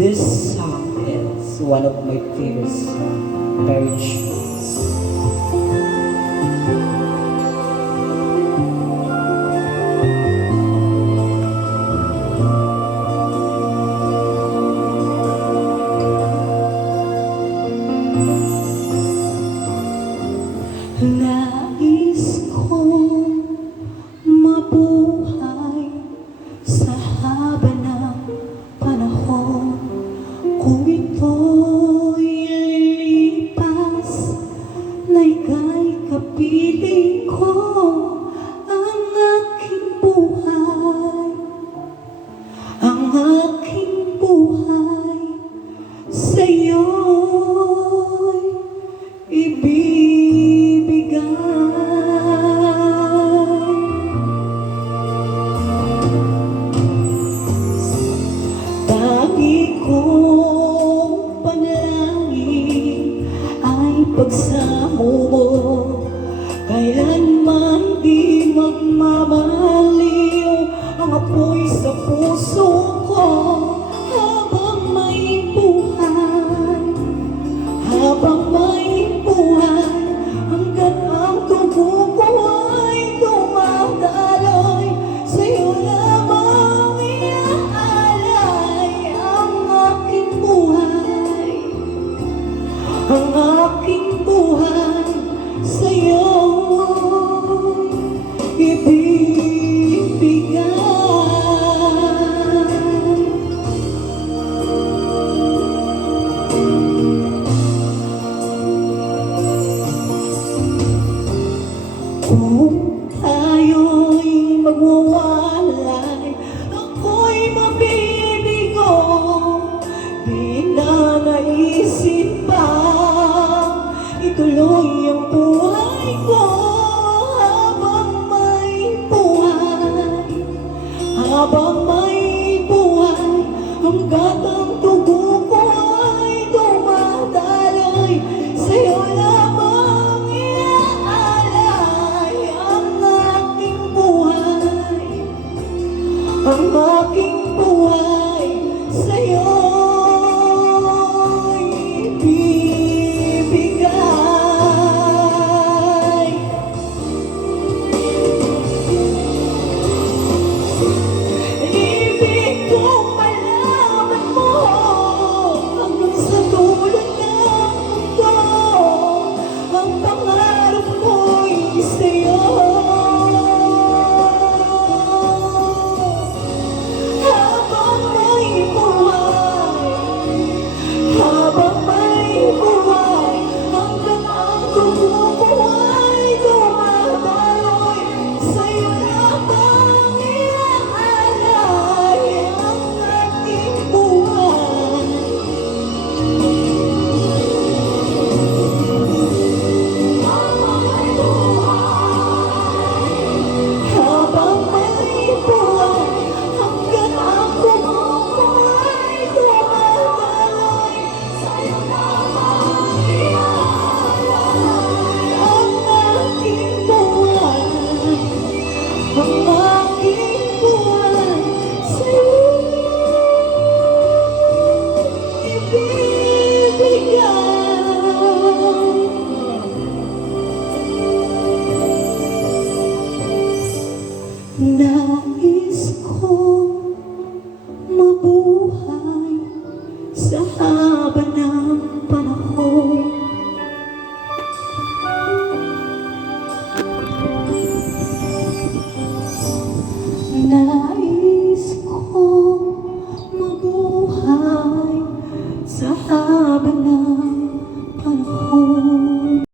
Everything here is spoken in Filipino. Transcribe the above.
This song is one of my favorite songs, very true. Nais kong mabuhay sa haba ng panahon. Kung ito'y lilipas, na ika'y kapiling ko. Ang aking buhay, ang aking buhay sa'yo'y ibibigay. Tangi kong panalangin ay pagsamo mo, kailanman di magmamaliw ang apoy sa puso ko. Habang may buhay, habang may buhay, hanggat ang tubo ko ay dumadaloy, sa'yo lamang iaalay ang aking buhay, ang aking